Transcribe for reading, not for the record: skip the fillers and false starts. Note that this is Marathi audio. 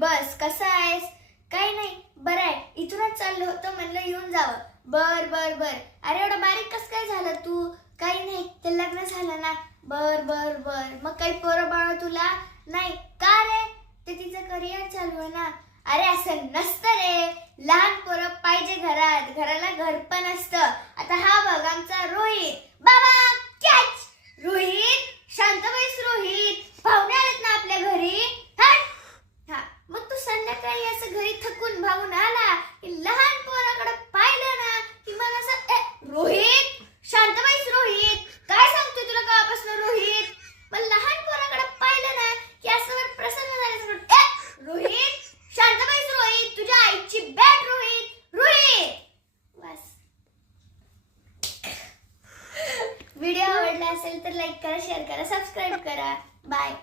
बस कसा आहेस? काही नाही, बरं आहे. इथूनच चाललो होतो, म्हणलं येऊन जावं. बर बर बर. अरे एवढा बारीक कस काय झालं तू? काही नाही, ते लग्न झालं ना. बर बर बर. मग काही पोरं बाळ तुला? नाही. का रे? ते तिचं करिअर चालू आहे ना. अरे असं नसतं रे, लहान पोरं पाहिजे घरात, घराला घर पण असतं. आता हा बघ आमचा रोहित. बाबा कॅच. रोहित, शांत बैस रोहित, पाहुणे आलेत ना आपल्या घरी. हा, मग तू संध्याकाळी असं घरी थकून भावून आला की लहान पोराकडे पाहिलं ना की मला असं रोहित, शांत बैस रोहित, काय सांगतोय तुला कावापासून रोहित. मग लहान पोराकडे पाहिलं ना की असं वर प्रसन्न झाल्याचं रोहित, शांत बैस रोहित, तुझ्या आईची बॅट रोहित, रोहित. बस. व्हिडिओ आवडला असेल तर लाईक करा, शेअर करा, सबस्क्राईब करा. बाय.